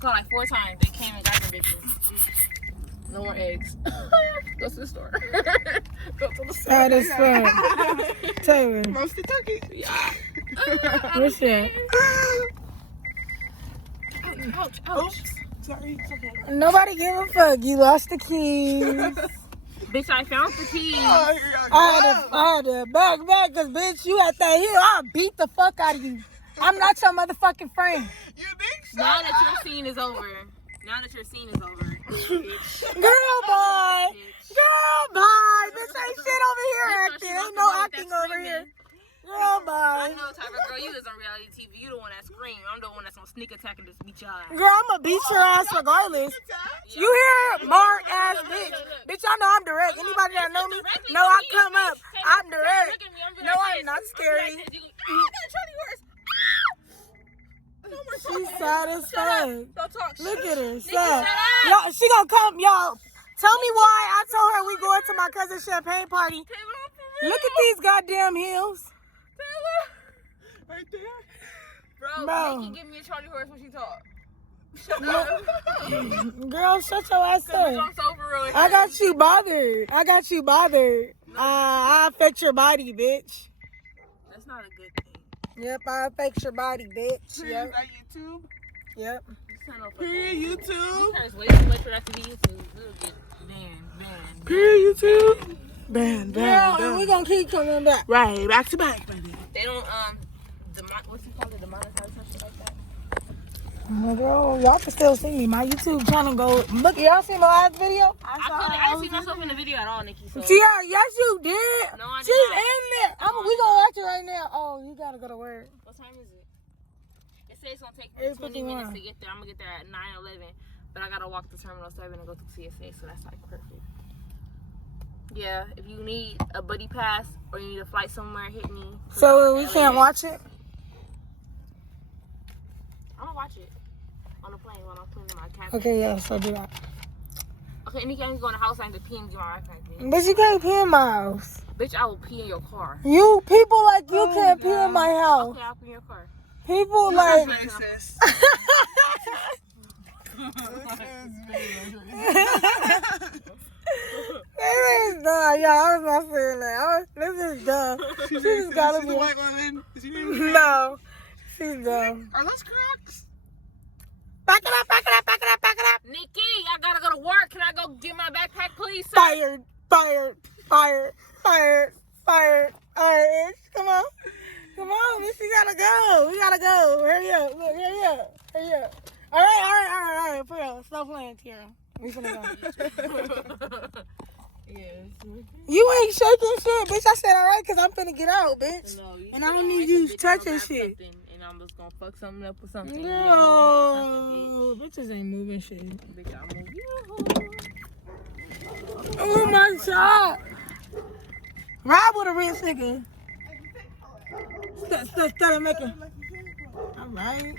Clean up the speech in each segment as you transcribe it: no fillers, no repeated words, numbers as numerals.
called like 4 times. They came and got the bitches. No more eggs. Go to the store. Go to the store. That is fun. Taylor. Roasted turkey. Yeah. What's that? Ouch. Oops. Sorry. It's okay. Nobody give a fuck. You lost the keys. Bitch, I found the keys. Oh, here y'all go. I had to back, cause bitch, you at that hill. I'll beat the fuck out of you. I'm not your motherfucking friend. You think so? Now that your scene is over. Girl, bye. Girl, bye. Bitch, ain't shit over here acting. Ain't no acting over here. Girl, bye. I know, type of girl you is on reality TV. You the one that scream. I'm the one that's on sneak attack and just beat your ass. Girl, I'ma beat your ass regardless. You hear? Mark ass bitch. Bitch, I know I'm direct. Anybody that know me, know I come up. I'm direct. No, I'm not scary. She's sad as fuck. Look at her, sad. Y'all, she gonna come, y'all. Tell me why I told her we going to my cousin's champagne party. Look at these goddamn heels. Right there. Bro, make you give me a Charlie horse when she talk. Shut up. Girl, shut your ass up. I'm so for real. I got you bothered. I affect your body, bitch. That's not a good thing. Yep, I affect your body, bitch. Period. Yep. Is that YouTube? Yep. Period. YouTube. You guys way too much for that to be YouTube. We'll get banned. Period. YouTube. Bam. Girl, and we gonna keep coming back. Right. Back to back, baby. They don't what's it called? Demonetize or something like that. Oh, girl, y'all can still see me. My YouTube channel go. Look, y'all see my last video? I didn't see myself in the video at all, Nikki. So. Yeah, yes you did. No, I did She's not. in there. We gonna watch it right now. Oh, you gotta go to work. What time is it? It says it's gonna take me 20 minutes to get there. I'm gonna get there at 9:11, but I gotta walk to Terminal 7 and go to TSA, so that's like perfect. Yeah, if you need a buddy pass or you need a flight somewhere, hit me. So we can't watch it? I'm gonna watch it on the plane while I'm putting in my cabin. Okay, yeah, so do that. Okay, Nikki, I'm going to the house. I need to pee and get my backpack. But you can't pee in my house. Bitch, I will pee in your car. You, people like you can't pee in my house. Okay, I'll pee in your car. People like... Racist. This is dumb, y'all. I was not saying that. This is dumb. She just gotta be. White woman. Is she named No, she's dumb. Are those Crocs? Back it up. Nikki, I gotta go to work. Can I go get my backpack, please, sir? Fired. All right, come on, bitch. We gotta go. Hurry up. All right. For real, stop playing, Tiara. We finna go. Yes. You ain't shaking shit, bitch. I said all right because I'm finna get out, bitch. No, And I don't need you touching shit. And I'm just gonna fuck something up with something. No, bitches ain't moving shit. Bitch, I'll move you. Oh my god. Ride with a rich nigga. Start making. All right.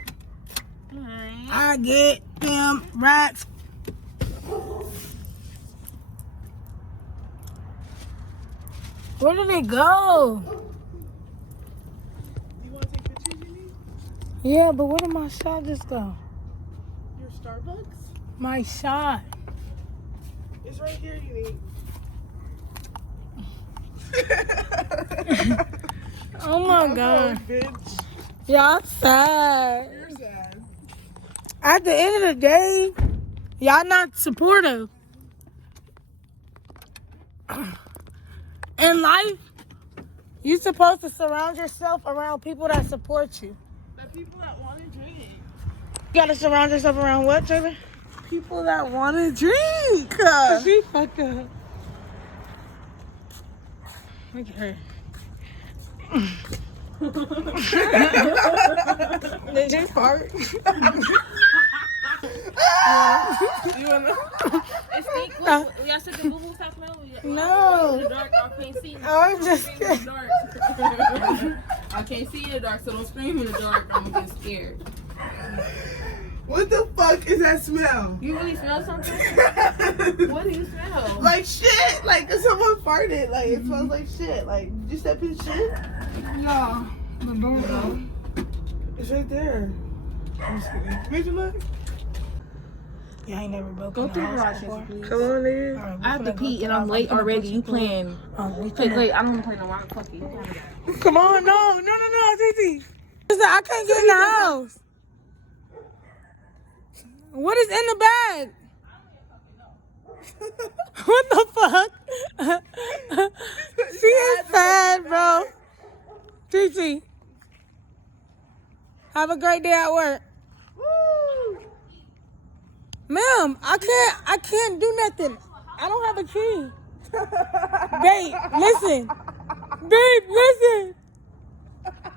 I get them rats. Where did they go? You want to take pictures, you need? Yeah, but where did my shot just go? Your Starbucks? My shot. It's right here, you need. Oh my god. Bitch. Y'all sad. You're sad. At the end of the day, y'all not supportive. In life, you're supposed to surround yourself around people that support you. The people that want to drink. You gotta surround yourself around what, Trevor? People that want to drink. She fucked up. Look at her. Did you fart? You wanna? It stink. Y'all said the boo-boo stop smelling? No. In the dark, I can't see. I'm just In kidding. the dark. I can't see in the dark, so don't scream in the dark. I'm gonna get scared. What the fuck is that smell? You really smell something? What do you smell? Like shit. Like someone farted. Like it smells like shit. Like did you step in shit? No. The door. It's right there. I'm just kidding. Where'd you look? Yeah, I ain't never broken Go the through house garages, before. please. Come on, nigga. Alright, we I have to finna go pee through and the I'm house. late finna already. put You playing? We Play, finna- play. I don't want to play no more. Fuck you. Come on, no, Titi. Listen, I can't get in the house. What is in the bag? What the fuck? She is sad, bro. Titi, have a great day at work. Woo! Ma'am, I can't do nothing. I don't have a key. Babe, listen. Babe, listen.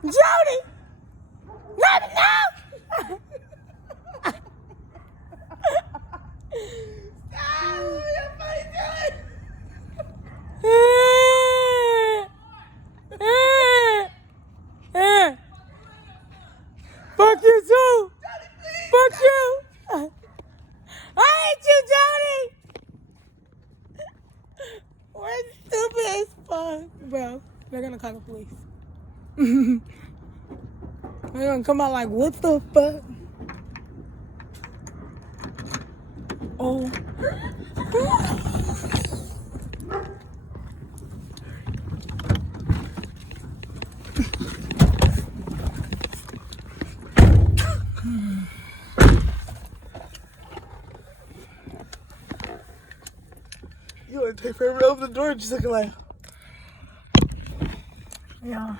Jody! Let me know! Fuck you too! Fuck you! I hate you, Jody! We're stupid as fuck, bro. They're gonna call the police. They're gonna come out like, what the fuck? Oh. You want to take forever to open the door? Just looking like. Yeah.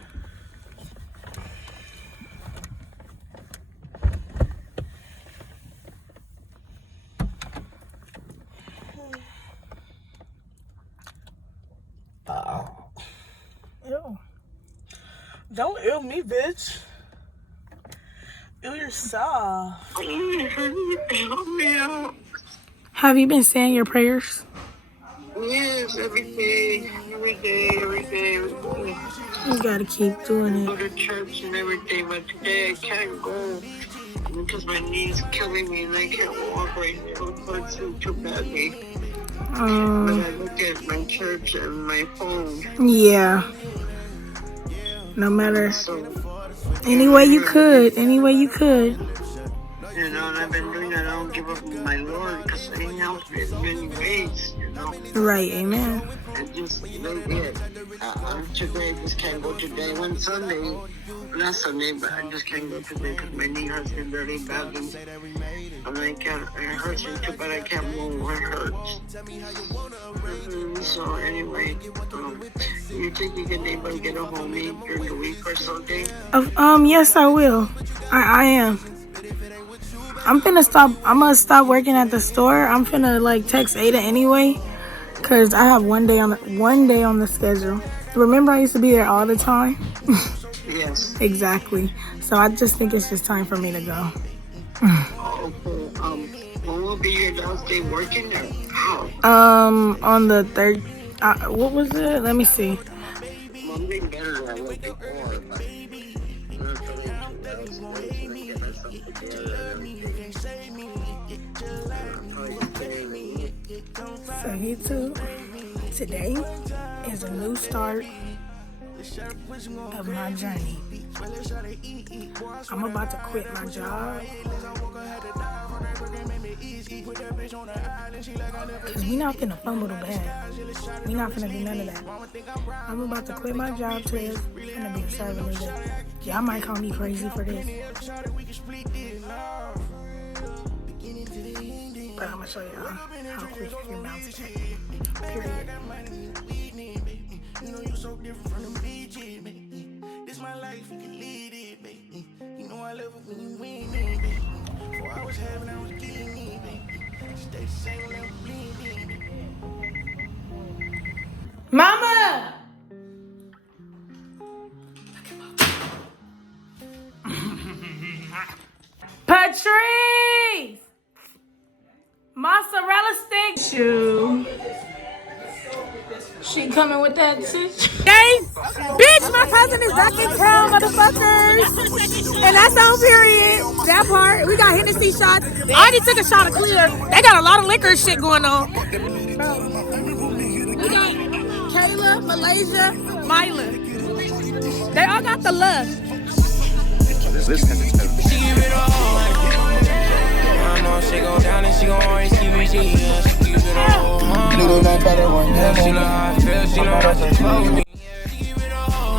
Ew. Don't ill me, bitch. Ill yourself. Have you been saying your prayers? Yes, every day. You gotta keep doing Go it. to church and everything, but today I can't go because my knee's killing me and I can't walk right now. It hurts too badly. But I look at my church and my phone. Yeah. No matter. So, Any way you could. Any way you could. you know, and I've been doing that. I don't give up on my Lord because He helps me in many ways, you know. Right, amen. And just like it. Today, I just can't go today. One Sunday, not Sunday, but I just can't go today because my knee hurts me very badly. And it hurts me too bad I can't move. It hurts. So anyway, you think you can able to get a hold of me during the week or something? Yes, I will. I am. I'm gonna stop working at the store. I'm finna like text Ada anyway, cause I have one day on the schedule. Remember, I used to be there all the time. Yes. Exactly. So I just think it's just time for me to go. Okay. When will be your last day working there? How? On the third. What was it? Let me see. Monday better than I was before, but I'm not feeling too well, so I need to get myself together. So YouTube, today is a new start of my journey. I'm about to quit my job because we not finna fumble the bag. We not finna do none of that. I'm about to quit my job today. I'm gonna be a servant leader. Y'all might call me crazy for this, but I'm gonna show y'all how quick you can bounce back. Period. You know you're so different from them bitches, baby. This my life, you can lead it, baby. You know I love it when you win it, baby. 4 hours having, I was getting it, baby. Stay the same, never bleed it. Mama! Patrice! Mozzarella stick. Shoe. She coming with that shit. Guys, bitch, my cousin is back in town, motherfuckers. And that's on period. That part. We got Hennessy shots. I already took a shot of clear. They got a lot of liquor shit going on. We got Kayla, Malaysia, Myla. They all got the love. This has its own. She give it all. I know she go down and she gon' always keep it G. Yeah, she give it all. She know how I feel, she know how to fuck with me. She give it all.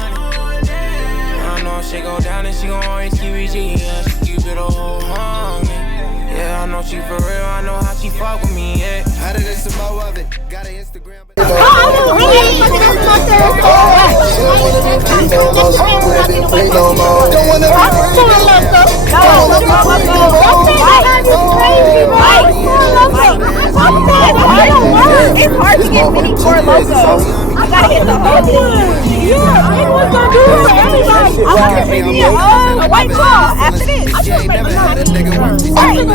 I know she go down and she gon' always keep it G. Yeah, she give it all. Yeah, I know she for real, I know how she fuck with me. Yeah, I did some more of it. Got an Instagram. It's hard to get many Four Locos. I gotta get the whole one. Yeah, anyone's gonna do it. Everybody. I'm gonna make me a White Claw after this. I'm gonna make Alright,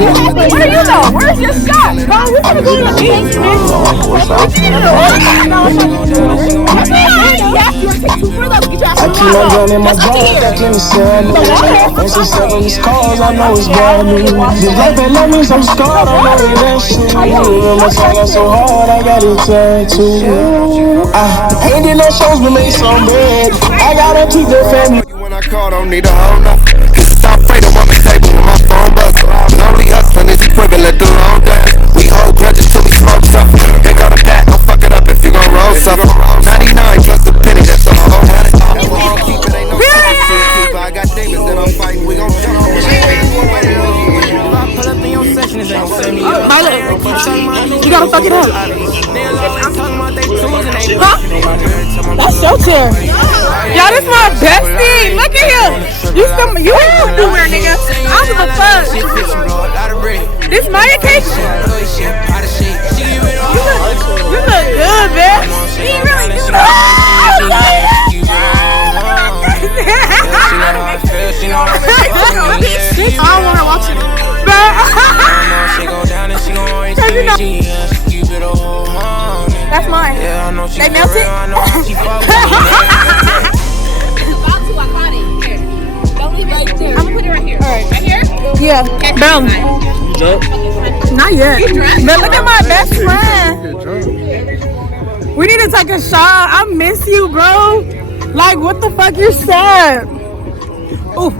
where you know? Where's your shot? Bro, we're gonna go to the beach, man. I keep on running my ball back in the sun. And she said these calls, I know it's bad news. This life ain't let me some scarred, I know it ain't shit. My song got so hard, I got it tattooed. I hated that shows but made some bread. I gotta keep the family. When I call, don't need a whole nothing. Cause stop waiting on my table with my phone buzzer. Lonely hustling is equivalent to long dance. We hold grudges till we smoke something. Ain't got a pack, don't fuck it up if you gon' roll something. 99 plus a penny, that's the whole honey. We gon' keep it, ain't no shit keeper. I got demons that I'm fighting, we gon' jump on it. Pull up in your session, this ain't gon' set me up. Myla, you gotta fuck it up. Huh? That's your chair. Y'all, this my bestie. Look at him. You ain't from nowhere, nigga. I don't give a fuck. This my occasion. You look good, man. You really do. I don't want to watch it. That's mine. They melted. I caught it. Here. Don't leave it right there. I'm gonna put it right here. Right here? Yeah. Boom. Not yet. But look at my best friend. We need to take a shot. I miss you, bro. Like, what the fuck? You're sad. Ooh.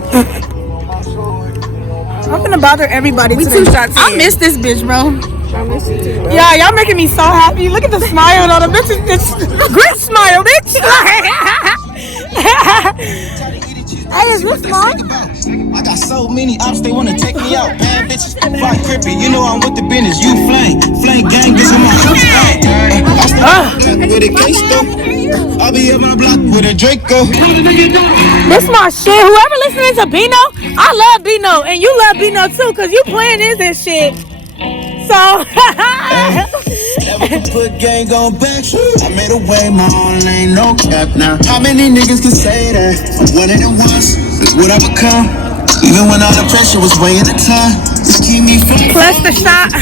I'm gonna bother everybody today. I miss this bitch, bro. I miss you too, bro. Yeah, y'all making me so happy. Look at the smile on the bitch. Great smile, bitch. Hey, is this mine? I got so many ops, they wanna take me out. Bad bitches, fly crippy. You know I'm with the business. You flame gang, bitch, I'm my house. With a case though, I'll be on my block with a Draco. This my shit. Whoever listening to Bino, I love Bino, and you love Bino too, cause you playing this shit. So never could put gang on back. I made a way, my own lane, no cap now. How many niggas can say that? I'm one of the ones, that's what I become. Even when all the pressure was weighing the time, just keep me from plus the shot. I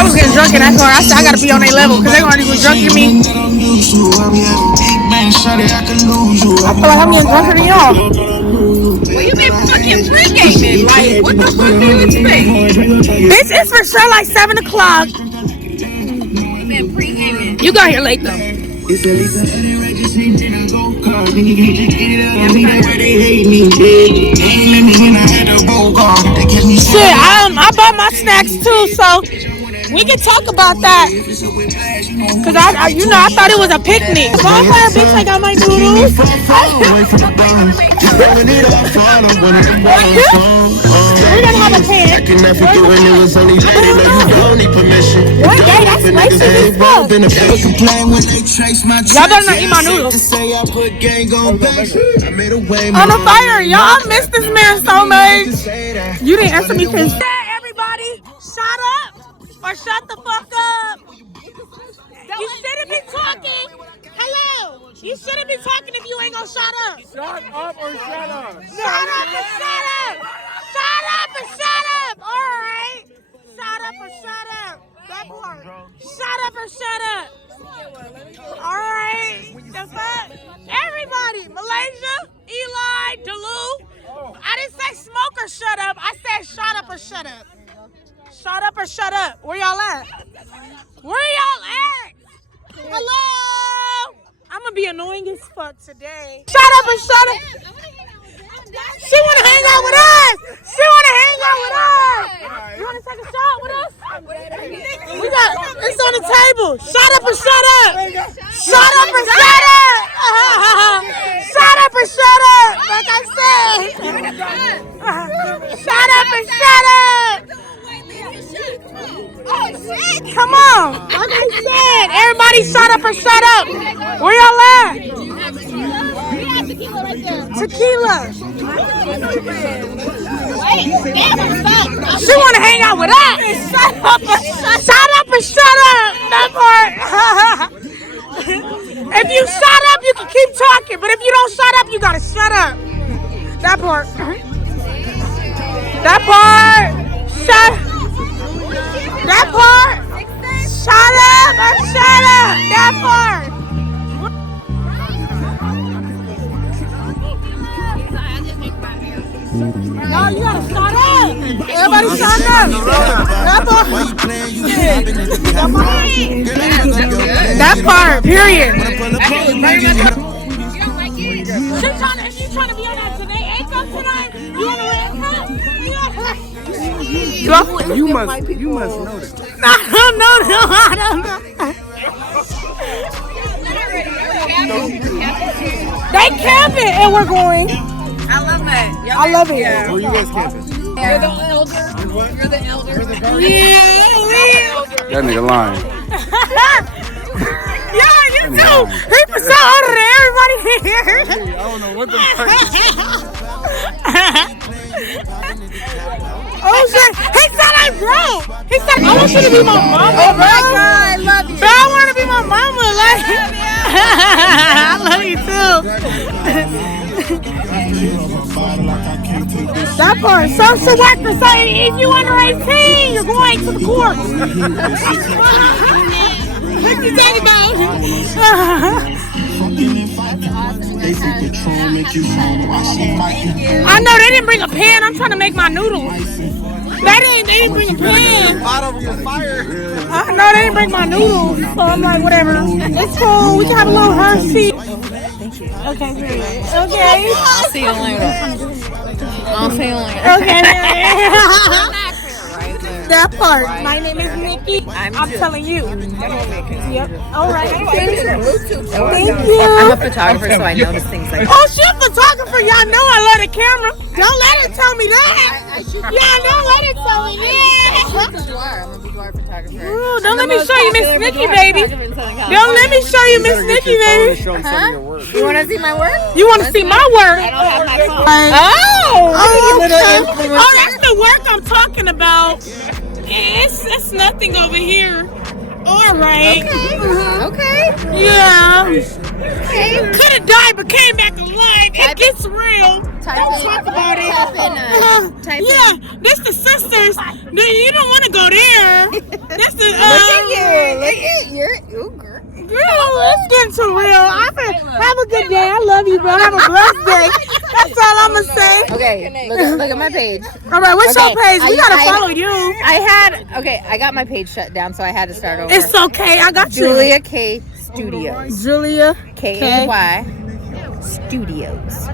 was getting drunk in that car. I said I gotta be on their level because they're gonna be drunk than me. I feel like I'm getting drunker than y'all. Well, you been fucking free gaming. Like, what the fuck do you expect? Bitch, it's for sure like 7 o'clock. You been pre-gaming. You got here late though. Shit, I bought my snacks too, so we can talk about that. Cause I thought it was a picnic. Bonfire, bitch, I got my noodles. We're gonna have a picnic. What day? That's spicy as fuck. Y'all better not eat my noodles. On the fire, y'all miss this man so much. You didn't answer me cause everybody shut up or shut the fuck up. You shouldn't be talking. Hello. You shouldn't be talking if you ain't gonna shut up. Shut up or shut up. Shut up and shut up. Shut up and shut up. All right. Shut up or shut up. That part. Shut up or shut up. All right. The fuck? Everybody. Malaysia, Eli, Delu. I didn't say smoke or shut up. I said shut up or shut up. Shut up or shut up. Where y'all at? Where y'all at? Hello? I'm gonna be annoying as fuck today. Shut up and shut up. She wanna hang out with us. She wanna hang out with us. You wanna take a shot with us? We got, it's on the table. Shut up and shut up. Shut up and shut up. Shut up and shut up. Like I said. Shut up and shut up. Come on. Like I said, everybody shut up or shut up. Where y'all at? Tequila. She want to hang out with us. Shut up and shut up. That part. If you shut up, you can keep talking. But if you don't shut up, you got to shut up. That part. That part. That part. Shut up and shut up. That part. No, you gotta shut up. Everybody shut up. That part, period. She's trying to be on that today. Ain't come tonight. You want a red cup? You must know this. I don't know. They camping and we're going. I love that. I love it. Where you guys camping? You're the elder. You're the elder. That nigga lying. Yeah, you too. He was so older than everybody here. I don't know what the fuck. Oh shit! He said I'm grown. He said I want you to be my mama. Oh my God, I love you. But I want to be my mama. Like, I love you too. That part, social worker saying if you under 18, you're going to the court. What you talking about? I know they didn't bring a pan. I'm trying to make my noodles. They didn't bring a pan. I know they didn't bring my noodles. So I'm like, whatever. It's cool. We can have a little Hershey. Okay. Okay. I'll see you later. Okay. That part. My name is Nikki. I'm telling you. Yep. All right. Thank you. I'm a photographer, so I notice things like that. Oh, she's a photographer. Y'all know I love the camera. Don't let her tell me that. Y'all don't let her tell me that. I'm a boudoir photographer. Ooh, don't let me show you Miss Nikki, baby. Don't let me show you Miss Nikki, baby. Huh? You want to see my work? You want to see my work? I don't have my phone. Oh, that's the work I'm talking about. It's nothing over here. All right. Okay. Yeah. Could have died but came back alive. It gets real. Don't talk about it. Yeah, this the sisters. You don't want to go there. This the Girl, it's getting too real. Have a good day. I love you, bro. Have a blessed day. That's all I'm gonna say. Okay, look at my page. All right, what's your page? We gotta follow you. I got my page shut down, so I had to start over. It's okay. I got you. Julia K Studios. Julia K-A-Y Studios.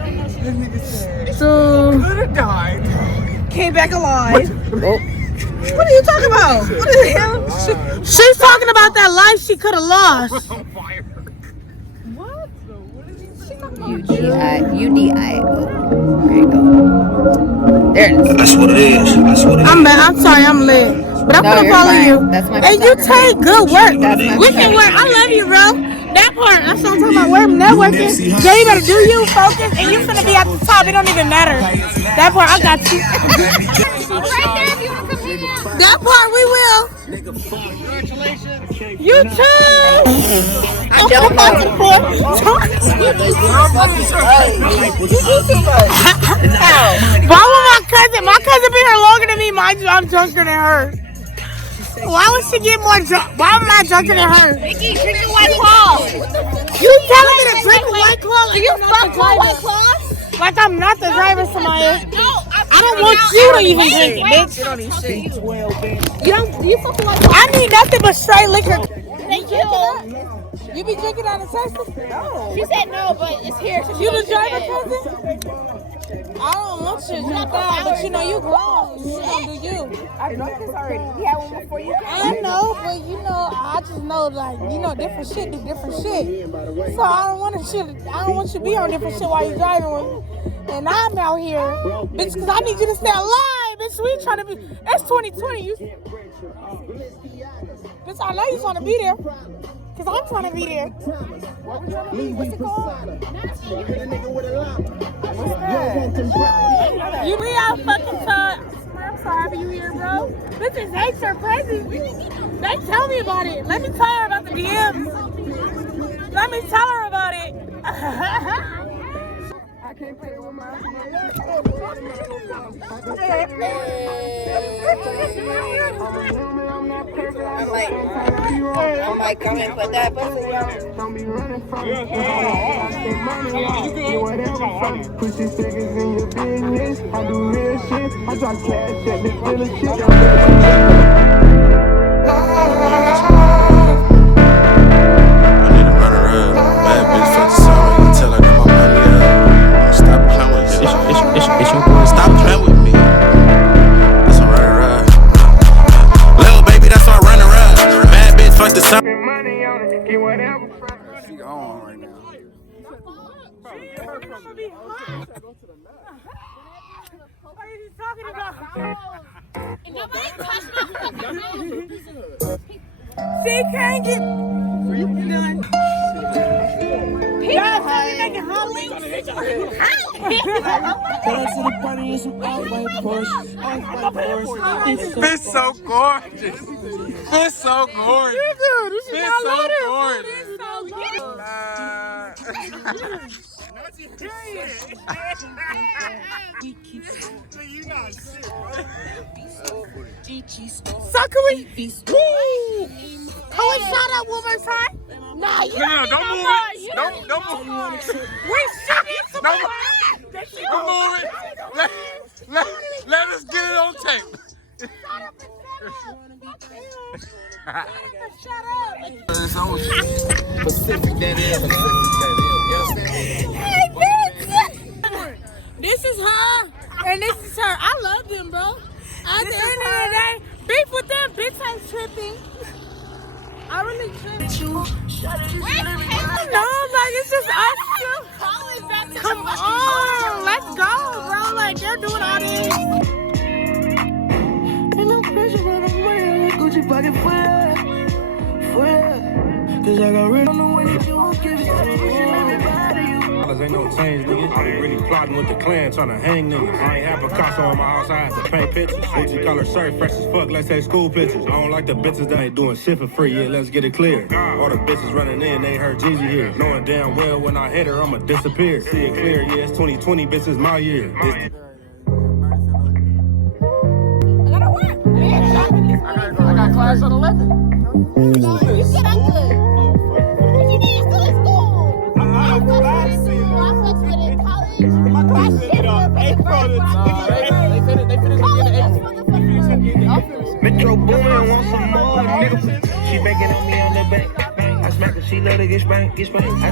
So Came back alive. Oh. What are you talking about? What the hell? she's talking about that life she could have lost. UDIO. There you go. There it is. That's what it is. I'm sorry, I'm lit. But I'm gonna follow you. That's my And you photography. take good work. That's my We can work. I love you, bro. That part. That's what I'm talking about. We're networking. Jay, you better do you, focus, and you finna be at the top. It don't even matter. That part, I got you. Right there if you want to come hang out. That part, we will. You too! I don't want to put. Why would my cousin be here longer than me? Mind you, I'm drunker than her. Why would she get more drunk? Why am I drunker than her? Vicky, drink your White Claw. You telling me to drink a White Claw? Do you fuck with White Claws? Like I'm not the driver, Samaya. No, I don't want you to even drink it, bitch. Do you fuck with White Claws? I need nothing but straight liquor. Thank you. You be drinking out of Texas? No. She said no, but it's here. So You the driver, cousin? I don't want you to drink out, but you know you grown. You gonna do you. I drank this already. We had one before you came. I know, but you know, I just know like different shit do different shit. So I don't want you to be on different shit while you're driving with me. And I'm out here, bitch, because I need you to stay alive, bitch. We trying to be. It's 2020. Bitch, I know you trying to be there. Cause I'm trying to be there. What's it called? You be out fucking time. I'm sorry you here, bro. Bitches hate your presence. They tell me about it. Let me tell her about the DMs. Let me tell her about it. I can't play with my I might come and put that pussy on. Push these figures in your business. I do real shit. I drop cash at the dealership. It's your boy. Stop playing with me. That's a runner up. Little baby, that's why I run around. Bad bitch, fuck the sun. She on right now. What are you talking about? Nobody touched my fucking room. She can't get done. Y'all making hot links. Bitch so gorgeous. Bitch so gorgeous. Bitch so gorgeous. So can we? Can we shout out one more time? Nah, you Don't move it. Don't move it. We're singing some more. Don't move it. Let us get it on tape. Shut up. Hey, bitch. This is her, and this is her. I love them, bro. At the end of the day, beef with them, bitch ain't tripping. I really tripped. No, like, it's just us two. Come on, let's go, bro. Like, they're doing all this. Ain't no pressure, but I'm real. Gucci pocket full. Cause I got rid on the way that you won't give it. Ain't no change, nigga. I be really plotting with the clan, trying to hang niggas. I ain't have Picasso on my house, I had to paint pictures. Gucci color shirt, fresh as fuck, let's say school pictures. I don't like the bitches that ain't doing shit for free, yeah, let's get it clear. All the bitches running in, they heard Jeezy here. Knowing damn well when I hit her, I'ma disappear. See it clear, yeah, it's 2020, bitch, it's my year. I gotta work. I got class at 11. You said I'm good. What you mean still in school? I fucks with it in college. My class ended up April. They finished Metro Boomin want some more, nigga. She banking on me on the bank. I smack her, she love to get spanked. I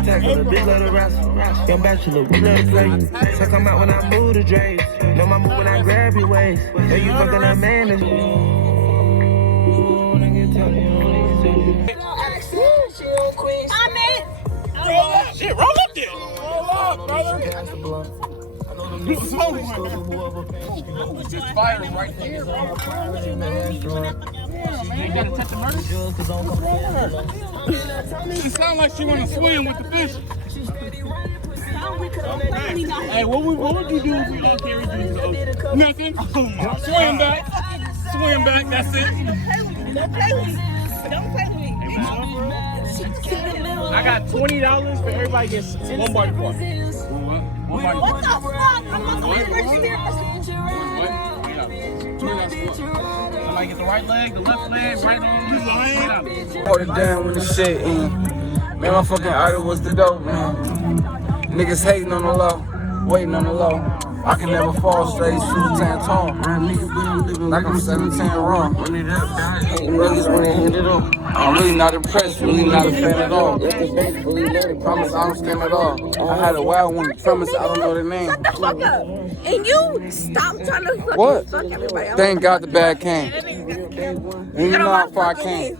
tackle her, bitch love to wrestle. Young bachelor, we love to play. So come out when I move the drapes. Know my move when I grab your waist. Know you fucking that man. Shit, roll up there. Roll up, brother. Just fire right there, bro. You gotta touch the murder? It sounds like she wanna swim with the fish. Hey, what would you do if we don't carry you to the ocean? Nothing. Swim back. Swim back, that's it. I got $20 for everybody gets one body part. What the fuck? I'm not the only person here. Somebody get the right leg, the left leg, right arm. Hold it down with the shit in. Man, my fucking idol was the dope, man. Niggas hating on the low, waiting on the low. I can never fall straight, shoot 10 tall. Like I'm 17 wrong. Hating niggas when they hit it up. I'm really not impressed, really not a fan at all. Promise I don't scam at all. I had a wild one, promise I don't know the name. Shut the fuck up. And you stop trying to What? fuck everybody. Thank God the bag came. And you know how far I came.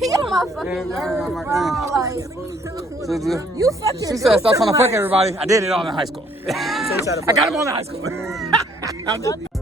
He got on my fucking nerves, bro. Like, you fucking. She said, stop trying to fuck everybody. I did it all in high school. I got him all in high school.